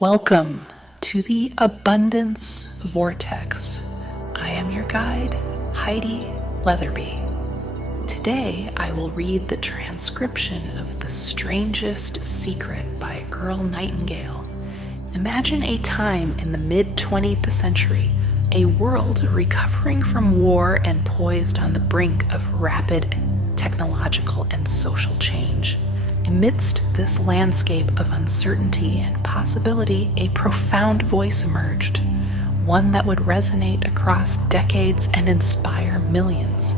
Welcome to the Abundance Vortex. I am your guide, Heidi Leatherby. Today I will read the transcription of The Strangest Secret by Earl Nightingale. Imagine a time in the mid-20th century, a world recovering from war and poised on the brink of rapid technological and social change. Amidst this landscape of uncertainty and possibility, a profound voice emerged, one that would resonate across decades and inspire millions.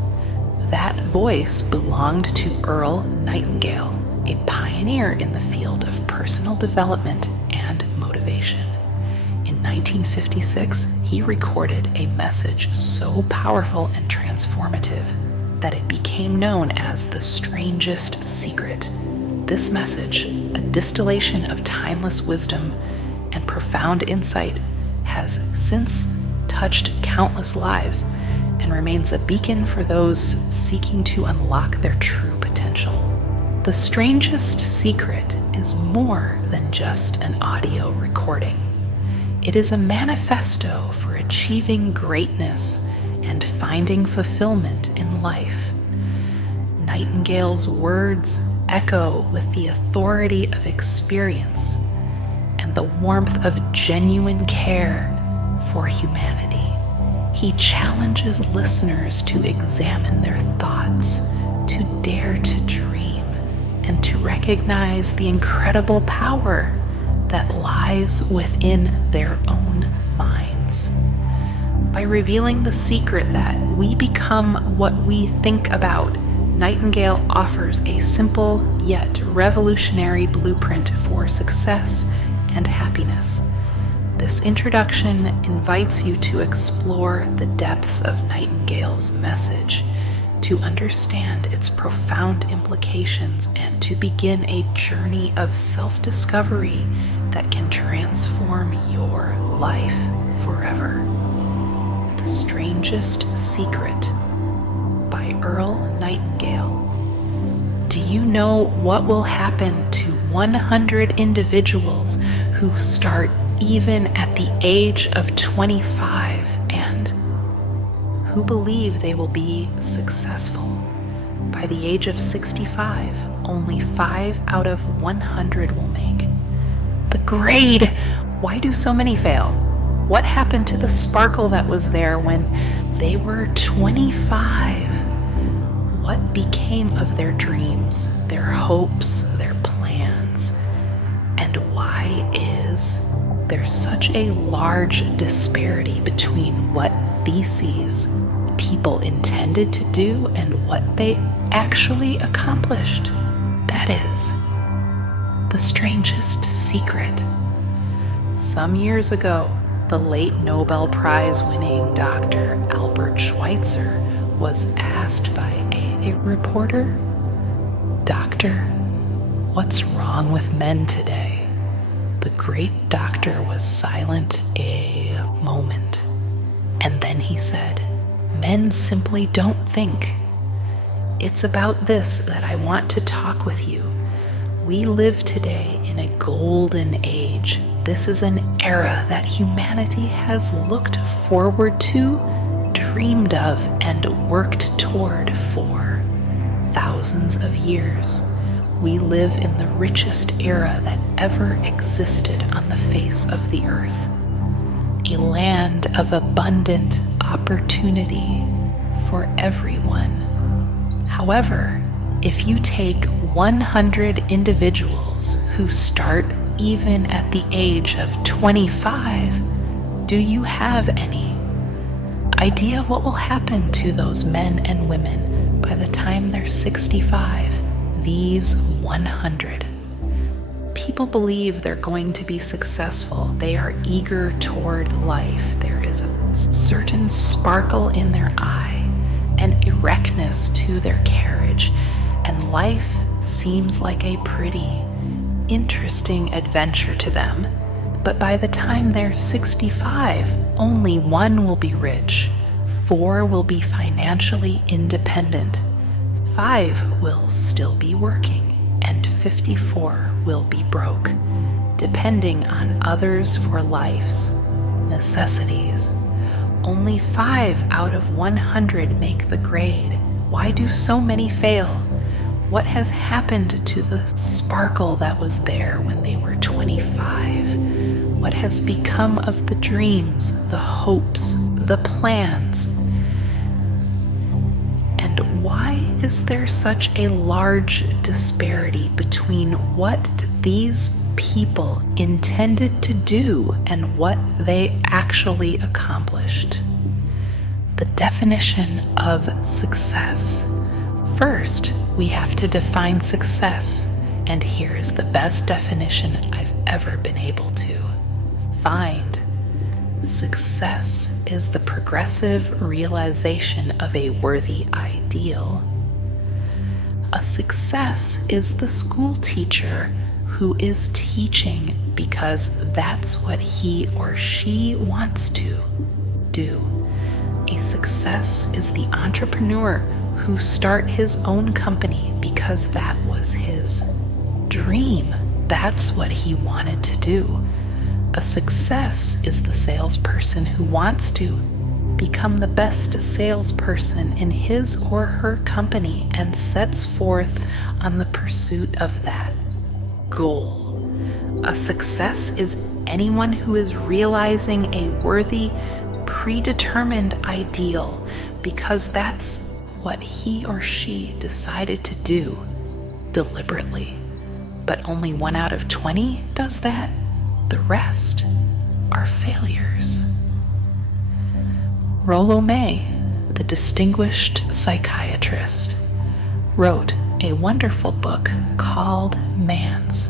That voice belonged to Earl Nightingale, a pioneer in the field of personal development and motivation. In 1956, he recorded a message so powerful and transformative that it became known as the Strangest Secret. This message, a distillation of timeless wisdom and profound insight, has since touched countless lives and remains a beacon for those seeking to unlock their true potential. The Strangest Secret is more than just an audio recording. It is a manifesto for achieving greatness and finding fulfillment in life. Nightingale's words echo with the authority of experience and the warmth of genuine care for humanity. He challenges listeners to examine their thoughts, to dare to dream, and to recognize the incredible power that lies within their own minds. By revealing the secret that we become what we think about, Nightingale offers a simple yet revolutionary blueprint for success and happiness. This introduction invites you to explore the depths of Nightingale's message, to understand its profound implications, and to begin a journey of self-discovery that can transform your life forever. The Strangest Secret by Earl Nightingale. Do you know what will happen to 100 individuals who start even at the age of 25 and who believe they will be successful? By the age of 65, only 5 out of 100 will make the grade. Why do so many fail? What happened to the sparkle that was there when they were 25? What became of their dreams, their hopes, their plans? And why is there such a large disparity between what theses people intended to do and what they actually accomplished? That is the strangest secret. Some years ago, the late Nobel Prize-winning Dr. Albert Schweitzer was asked by a reporter, "Doctor, what's wrong with men today?" The great doctor was silent a moment, and then he said, "Men simply don't think. It's about this that I want to talk with you. We live today in a golden age. This is an era that humanity has looked forward to, dreamed of, and worked toward for thousands of years. We live in the richest era that ever existed on the face of the earth, a land of abundant opportunity for everyone. However, if you take 100 individuals who start even at the age of 25, do you have any idea what will happen to those men and women by the time they're 65? These 100. People believe they're going to be successful. They are eager toward life. There is a certain sparkle in their eye, an erectness to their carriage, and life seems like a pretty, interesting adventure to them. But by the time they're 65, only 1 will be rich, 4 will be financially independent, 5 will still be working, and 54 will be broke. depending on others for life's necessities. Only 5 out of 100 make the grade. Why do so many fail? What has happened to the sparkle that was there when they were 25? What has become of the dreams, the hopes, the plans? And why is there such a large disparity between what these people intended to do and what they actually accomplished? The definition of success. First, we have to define success, and here is the best definition I've ever been able to find. Success is the progressive realization of a worthy ideal. A success is the school teacher who is teaching because that's what he or she wants to do. A success is the entrepreneur who started his own company because that was his dream. That's what he wanted to do. A success is the salesperson who wants to become the best salesperson in his or her company and sets forth on the pursuit of that goal. A success is anyone who is realizing a worthy, predetermined ideal because that's what he or she decided to do deliberately. But only 1 out of 20 does that. The rest are failures. Rollo May, the distinguished psychiatrist, wrote a wonderful book called Man's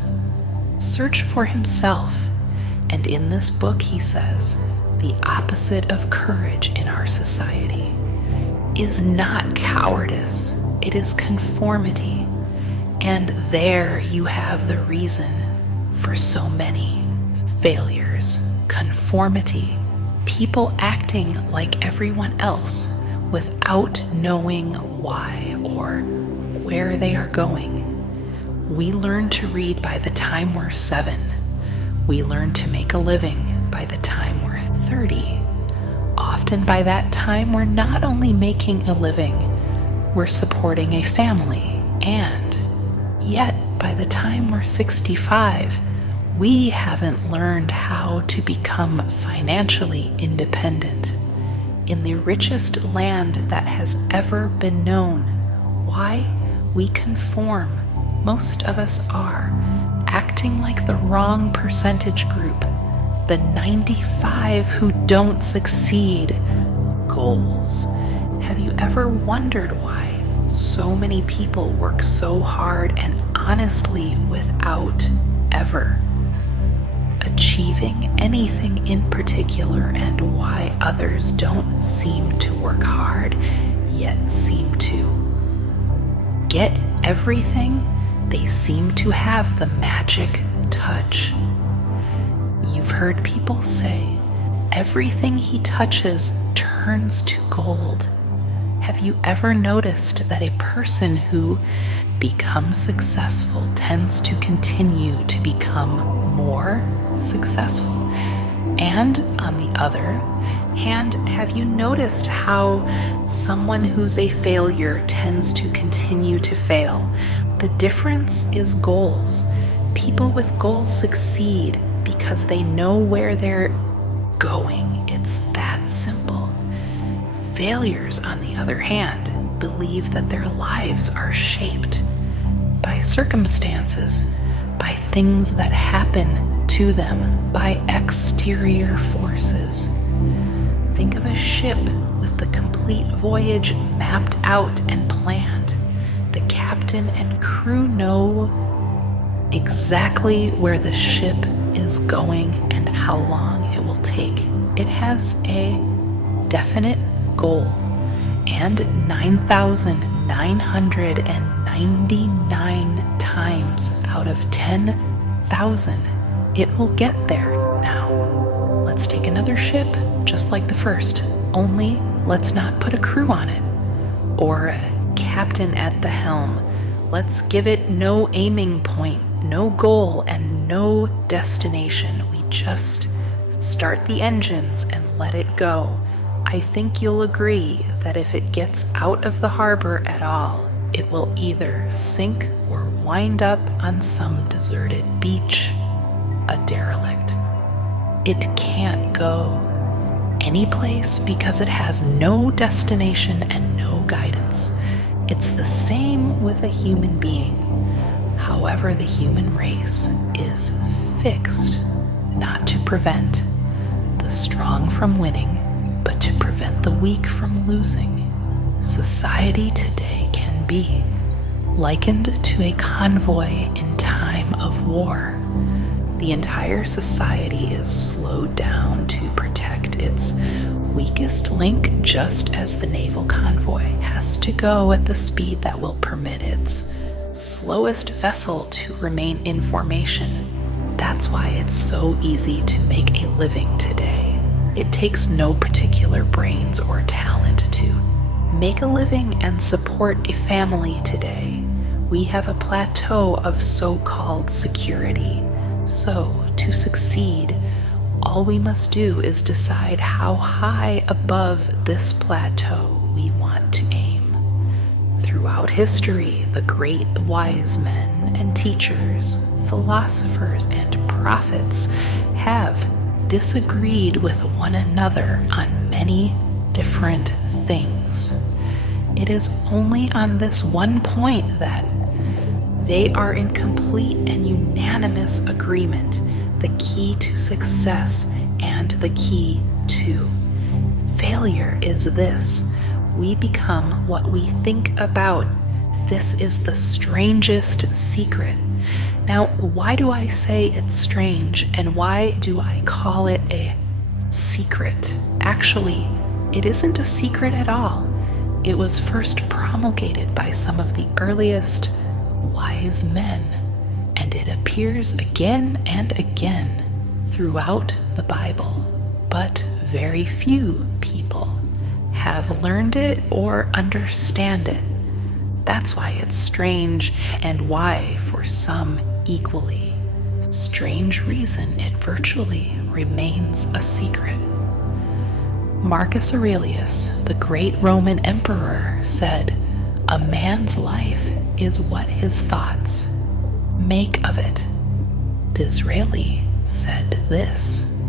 Search for Himself, and in this book he says the opposite of courage in our society is not cowardice, it is conformity. And there you have the reason for so many failures. Conformity. People acting like everyone else without knowing why or where they are going. We learn to read by the time we're 7. We learn to make a living by the time we're 30. Often by that time, we're not only making a living, we're supporting a family. And yet, by the time we're 65, we haven't learned how to become financially independent. In the richest land that has ever been known, why? We conform. Most of us are acting like the wrong percentage group, the 95 who don't succeed. Goals. Have you ever wondered why so many people work so hard and honestly without ever achieving anything in particular, and why others don't seem to work hard yet seem to get everything? They seem to have the magic touch. You've heard people say, everything he touches turns to gold. Have you ever noticed that a person who becomes successful tends to continue to become more successful? And on the other hand, have you noticed how someone who's a failure tends to continue to fail? The difference is goals. People with goals succeed because they know where they're going. It's that simple. Failures, on the other hand, believe that their lives are shaped by circumstances, by things that happen to them, by exterior forces. Think of a ship with the complete voyage mapped out and planned. The captain and crew know exactly where the ship is going and how long it will take. It has a definite goal, and 9,999 times out of 10,000 it will get there. Now, let's take another ship just like the first, only let's not put a crew on it or a captain at the helm. Let's give it no aiming point, no goal, and no destination. We just start the engines and let it go. I think you'll agree that if it gets out of the harbor at all, it will either sink or wind up on some deserted beach, a derelict. It can't go any place because it has no destination and no guidance. It's the same with a human being. However, the human race is fixed not to prevent the strong from winning, but to prevent the weak from losing. Society today can be likened to a convoy in time of war. The entire society is slowed down to protect its weakest link, just as the naval convoy has to go at the speed that will permit its slowest vessel to remain in formation. That's why it's so easy to make a living today. It takes no particular brains or talent to make a living and support a family today. We have a plateau of so-called security. So, to succeed, all we must do is decide how high above this plateau we want to aim. Throughout history, the great wise men and teachers, philosophers and prophets have disagreed with one another on many different things. It is only on this one point that they are in complete and unanimous agreement, the key to success and the key to failure is this: we become what we think about. This is the strangest secret. Now, why do I say it's strange, and why do I call it a secret? Actually, it isn't a secret at all. It was first promulgated by some of the earliest wise men, and it appears again and again throughout the Bible, but very few people have learned it or understand it. That's why it's strange, and why, for some equally strange reason, it virtually remains a secret. Marcus Aurelius, the great Roman emperor, said, "A man's life is what his thoughts make of it." Disraeli said this: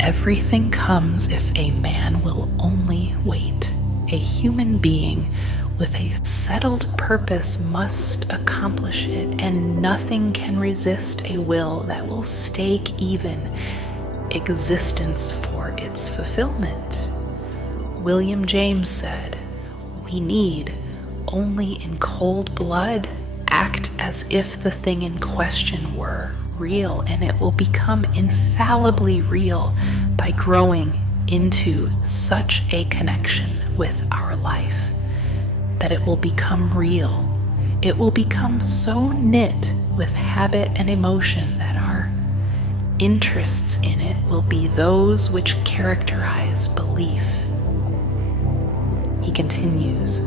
"Everything comes if a man will only wait. A human being with a settled purpose must accomplish it, and nothing can resist a will that will stake even existence for its fulfillment." William James said, "We need only in cold blood act as if the thing in question were real, and it will become infallibly real by growing into such a connection with our life that it will become real. It will become so knit with habit and emotion that our interests in it will be those which characterize belief." He continues,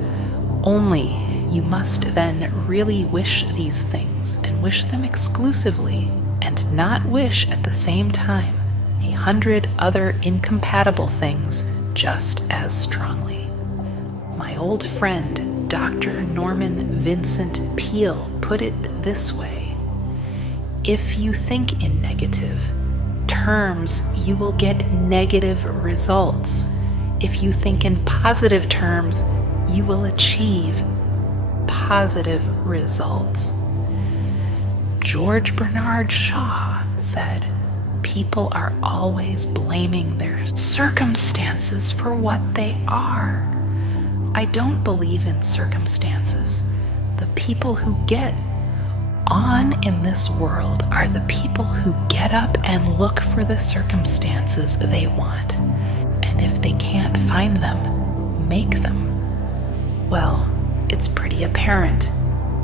"Only you must then really wish these things, and wish them exclusively, and not wish at the same time 100 other incompatible things just as strongly." My old friend, Dr. Norman Vincent Peale, put it this way: "If you think in negative terms, you will get negative results. If you think in positive terms, you will achieve positive results." George Bernard Shaw said, "People are always blaming their circumstances for what they are." I don't believe in circumstances. The people who get on in this world are the people who get up and look for the circumstances they want. And if they can't find them, make them. Well, it's pretty apparent,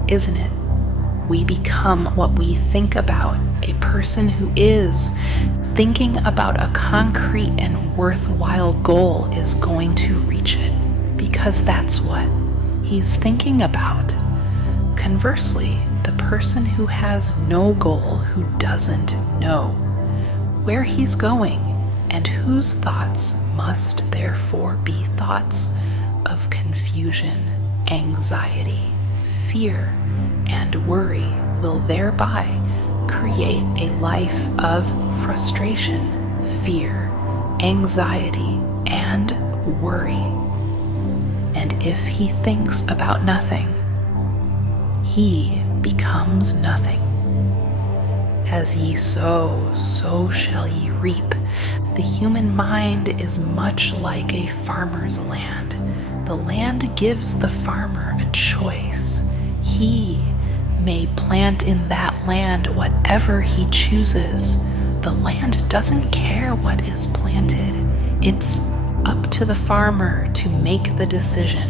isn't it? We become what we think about. A person who is thinking about a concrete and worthwhile goal is going to reach it, because that's what he's thinking about. Conversely, the the person who has no goal, who doesn't know where he's going, and whose thoughts must therefore be thoughts of confusion, anxiety, fear, and worry, will thereby create a life of frustration, fear, anxiety, and worry. And if he thinks about nothing, he becomes nothing. As ye sow, so shall ye reap. The human mind is much like a farmer's land. The land gives the farmer a choice. He may plant in that land whatever he chooses. The land doesn't care what is planted. It's up to the farmer to make the decision.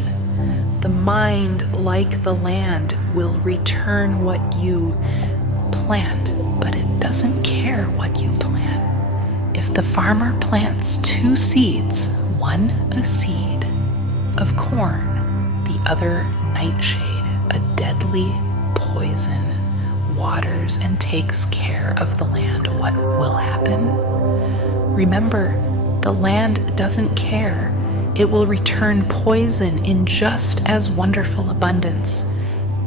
The mind, like the land, will return what you plant, but it doesn't care what you plant. If the farmer plants 2 seeds, one a seed of corn, the other nightshade, a deadly poison, waters and takes care of the land, what will happen? Remember, the land doesn't care. It will return poison in just as wonderful abundance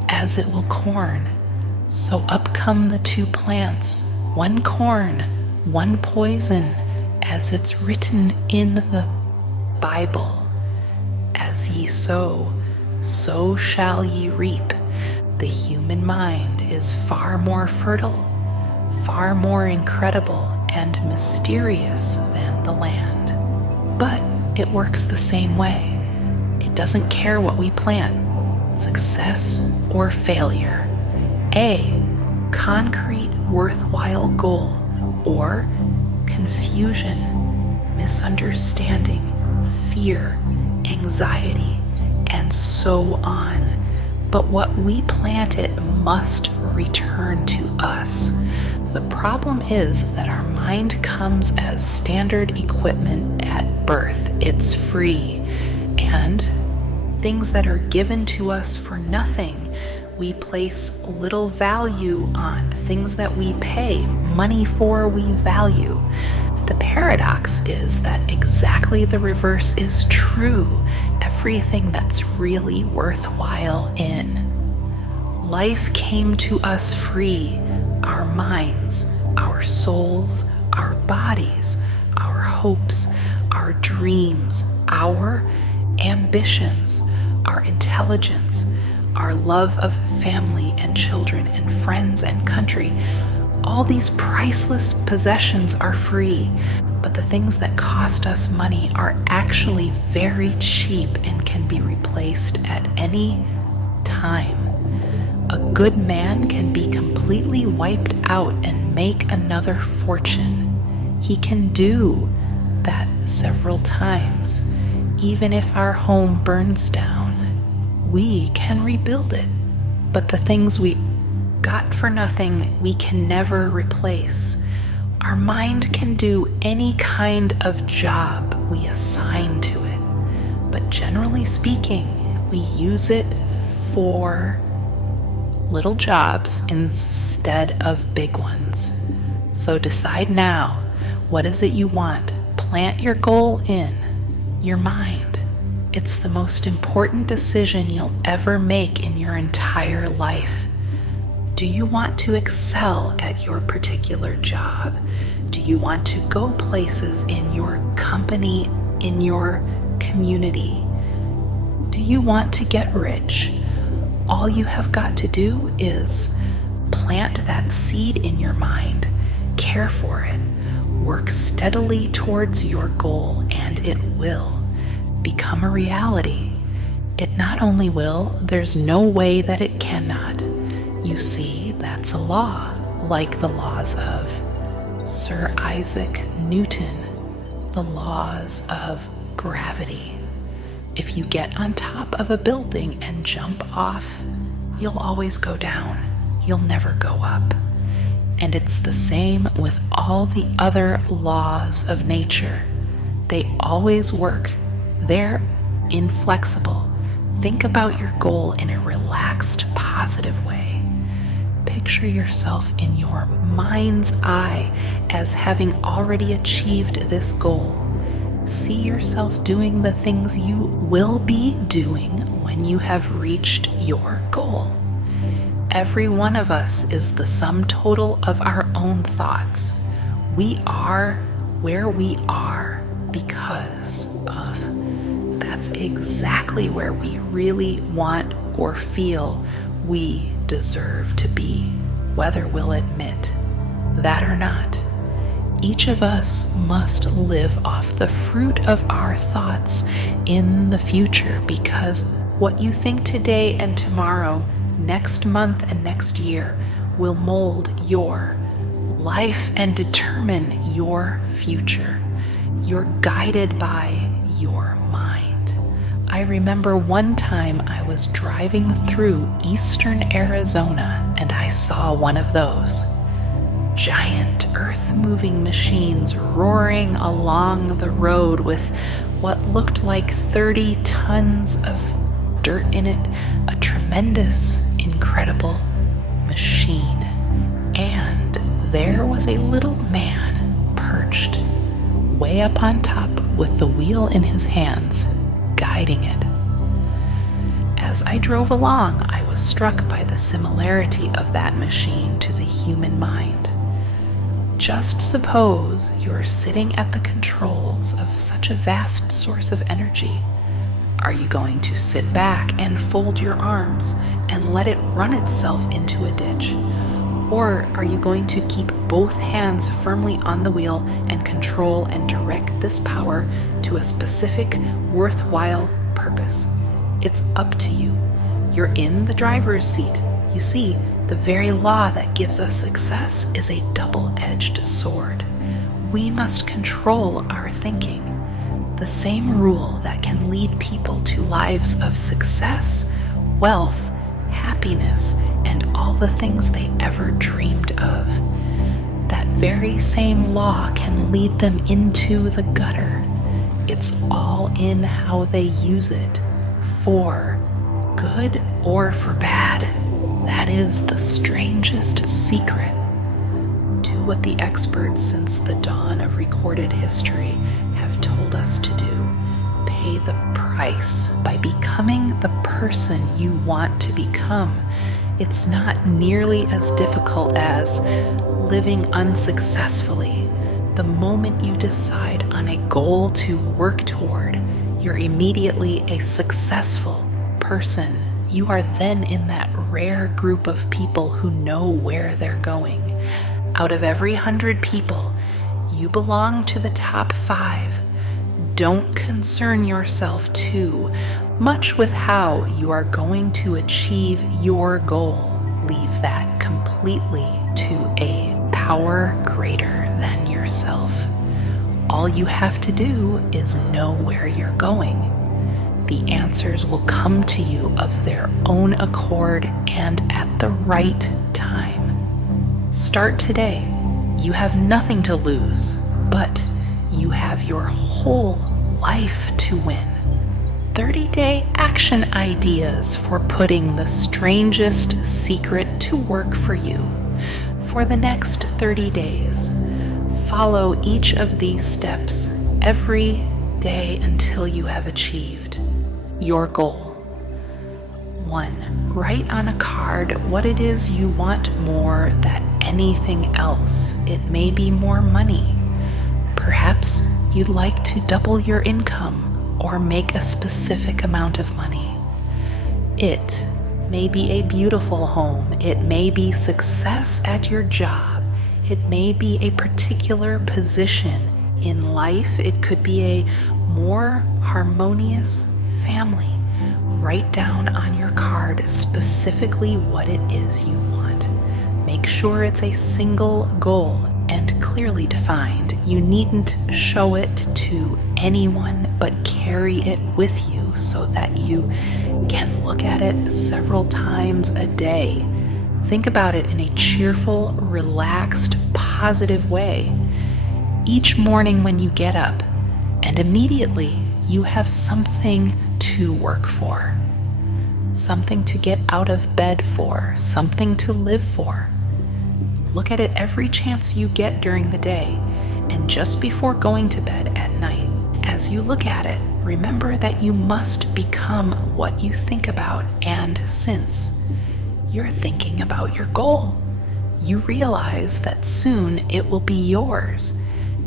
as it will corn. So up come the 2 plants, one corn, one poison, as it's written in the Bible. As ye sow, so shall ye reap. The human mind is far more fertile, far more incredible and mysterious than the land. But it works the same way. It doesn't care what we plant, success or failure. A concrete, worthwhile goal, or confusion, misunderstanding, fear, anxiety, and so on. But what we planted must return to us. The problem is that our mind comes as standard equipment at birth. It's free. And things that are given to us for nothing, we place little value on. Things that we pay money for, we value. The paradox is that exactly the reverse is true. Everything that's really worthwhile in life came to us free. Our minds, our souls, our bodies, our hopes, our dreams, our ambitions, our intelligence, our love of family and children and friends and country. All these priceless possessions are free, but the things that cost us money are actually very cheap and can be replaced at any time. A good man can be completely wiped out and make another fortune. He can do that several times. Even if our home burns down, we can rebuild it. But the things we got for nothing, we can never replace. Our mind can do any kind of job we assign to it, but generally speaking, we use it for little jobs instead of big ones. So decide now, what is it you want? Plant your goal in your mind. It's the most important decision you'll ever make in your entire life. Do you want to excel at your particular job? Do you want to go places in your company, in your community? Do you want to get rich? All you have got to do is plant that seed in your mind, care for it, work steadily towards your goal, and it will become a reality. It not only will, there's no way that it cannot. You see, that's a law, like the laws of Sir Isaac Newton, the laws of gravity. If you get on top of a building and jump off, you'll always go down. You'll never go up. And it's the same with all the other laws of nature. They always work. They're inflexible. Think about your goal in a relaxed, positive way. picture yourself in your mind's eye as having already achieved this goal. See yourself doing the things you will be doing when you have reached your goal. Every one of us is the sum total of our own thoughts. We are where we are because of. That's exactly where we really want or feel we deserve to be, whether we'll admit that or not. Each of us must live off the fruit of our thoughts in the future, because what you think today and tomorrow, next month and next year, will mold your life and determine your future. You're guided by your mind. I remember one time I was driving through eastern Arizona and I saw one of those giant earth-moving machines roaring along the road with what looked like 30 tons of dirt in it, a tremendous, incredible machine. And there was a little man perched way up on top with the wheel in his hands, guiding it. As I drove along, I was struck by the similarity of that machine to the human mind. Just suppose you're sitting at the controls of such a vast source of energy. Are you going to sit back and fold your arms and let it run itself into a ditch? Or are you going to keep both hands firmly on the wheel and control and direct this power to a specific, worthwhile purpose? It's up to you. You're in the driver's seat. You see, the very law that gives us success is a double-edged sword. We must control our thinking. The same rule that can lead people to lives of success, wealth, happiness, and all the things they ever dreamed of. That very same law can lead them into the gutter. It's all in how they use it, for good or for bad. That is the strangest secret. Do what the experts since the dawn of recorded history have told us to do. Pay the price by becoming the person you want to become. It's not nearly as difficult as living unsuccessfully. The moment you decide on a goal to work toward, you're immediately a successful person. You are then in that rare group of people who know where they're going. Out of every 100 people, you belong to the top 5. Don't concern yourself too much with how you are going to achieve your goal. Leave that completely to a power greater than yourself. All you have to do is know where you're going. The answers will come to you of their own accord and at the right time. Start today. You have nothing to lose, but you have your whole life to win. 30-day action ideas for putting the strangest secret to work for you. For the next 30 days, follow each of these steps every day until you have achieved your goal. 1. Write on a card what it is you want more than anything else. It may be more money. Perhaps you'd like to double your income or make a specific amount of money. It may be a beautiful home. It may be success at your job. It may be a particular position in life. It could be a more harmonious family. Write down on your card specifically what it is you want. Make sure it's a single goal and clearly defined. You needn't show it to anyone, but carry it with you so that you can look at it several times a day. Think about it in a cheerful, relaxed, positive way. Each morning when you get up, and immediately you have something to work for. something to get out of bed for, something to live for. Look at it every chance you get during the day, and just before going to bed at night. As you look at it, remember that you must become what you think about, and since you're thinking about your goal, you realize that soon it will be yours.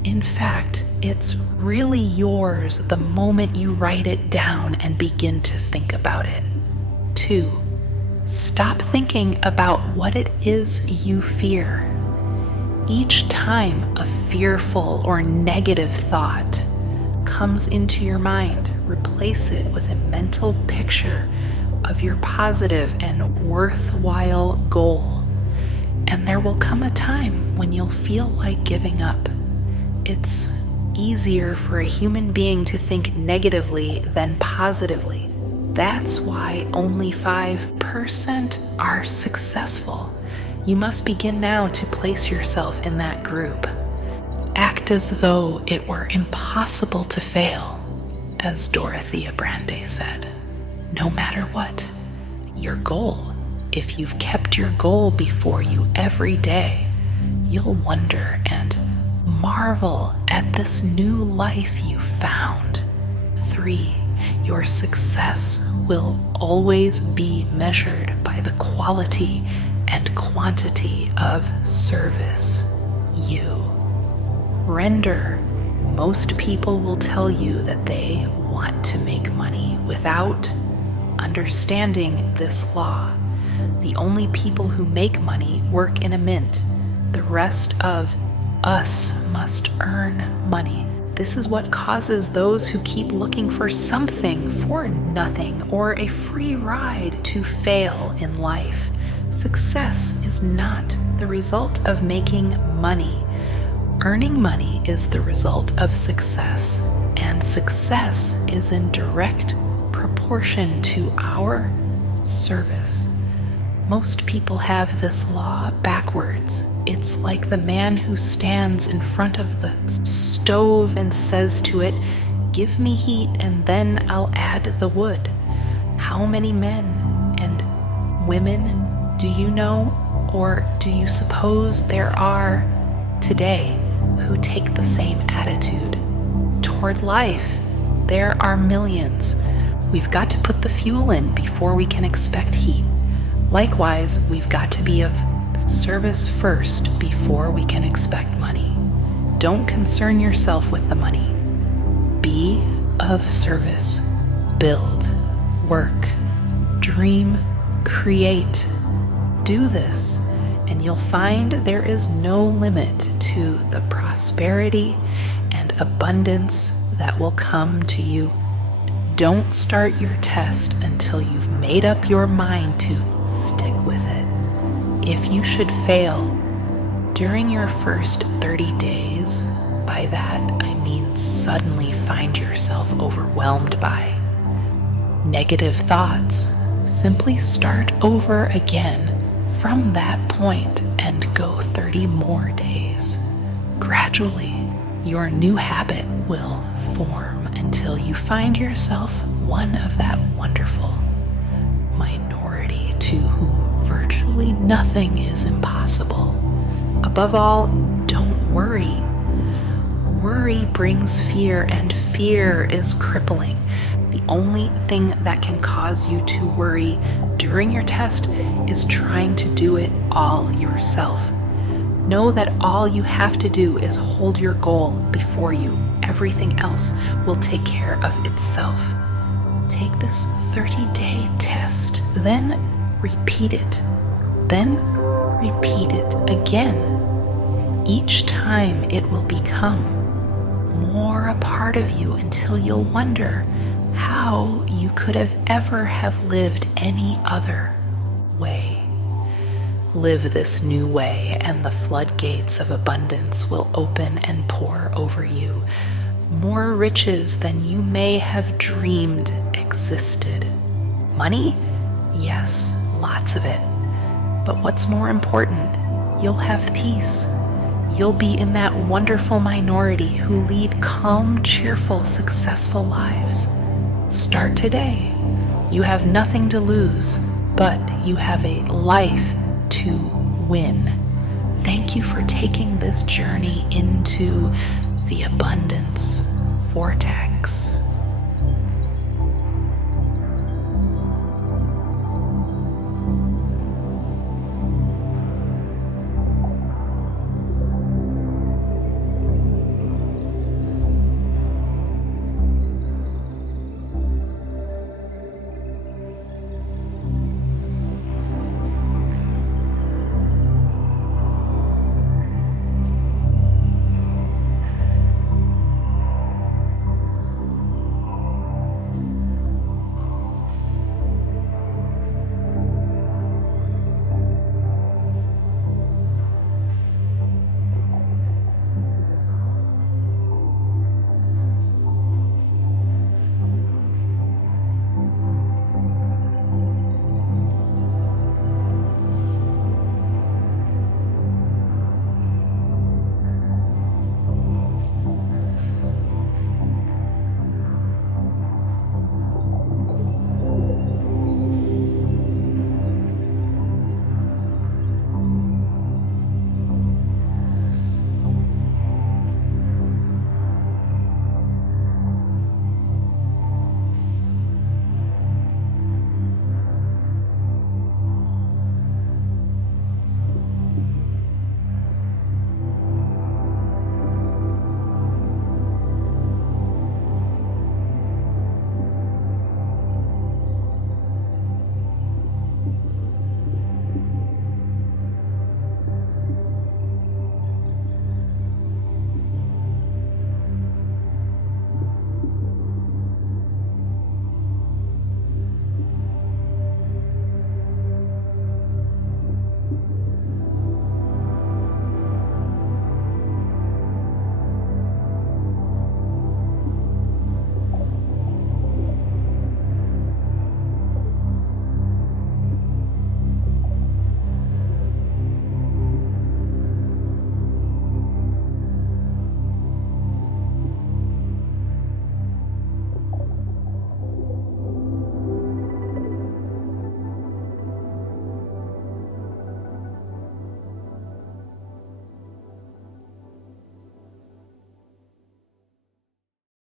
In fact, it's really yours the moment you write it down and begin to think about it. 2. Stop thinking about what it is you fear. Each time a fearful or negative thought comes into your mind, replace it with a mental picture of your positive and worthwhile goal. And there will come a time when you'll feel like giving up. It's easier for a human being to think negatively than positively. That's why only 5% are successful. You must begin now to place yourself in that group. Act as though it were impossible to fail, as Dorothea Brande said. No matter what, your goal, if you've kept your goal before you every day, you'll wonder and marvel at this new life you found. 3. Your success will always be measured by the quality and quantity of service you render. Most people will tell you that they want to make money without understanding this law. The only people who make money work in a mint. The rest of us must earn money. This is what causes those who keep looking for something for nothing or a free ride to fail in life. Success is not the result of making money. Earning money is the result of success, and success is in direct proportion to our service. Most people have this law backwards. It's like the man who stands in front of the stove and says to it, "Give me heat and then I'll add the wood." How many men and women do you know, or do you suppose there are today who take the same attitude toward life? There are millions. We've got to put the fuel in before we can expect heat. Likewise, we've got to be of service first before we can expect money. Don't concern yourself with the money. Be of service. Build, work, dream, create. Do this, and you'll find there is no limit to the prosperity and abundance that will come to you. Don't start your test until you've made up your mind to stick with it. If you should fail during your first 30 days, by that I mean suddenly find yourself overwhelmed by negative thoughts, simply start over again from that point and go 30 more days. Gradually, your new habit will form until you find yourself one of that wonderful minority to whom virtually nothing is impossible. Above all, don't worry. Worry brings fear, and fear is crippling. The only thing that can cause you to worry during your test is trying to do it all yourself. Know that all you have to do is hold your goal before you. Everything else will take care of itself. Take this 30-day test, then repeat it. Then repeat it again. Each time it will become more a part of you until you'll wonder how you could have lived any other way. Live this new way, and the floodgates of abundance will open and pour over you. More riches than you may have dreamed existed. Money? Yes, lots of it. But what's more important, you'll have peace. You'll be in that wonderful minority who lead calm, cheerful, successful lives. Start today. You have nothing to lose, but you have a life to win. Thank you for taking this journey into the abundance vortex.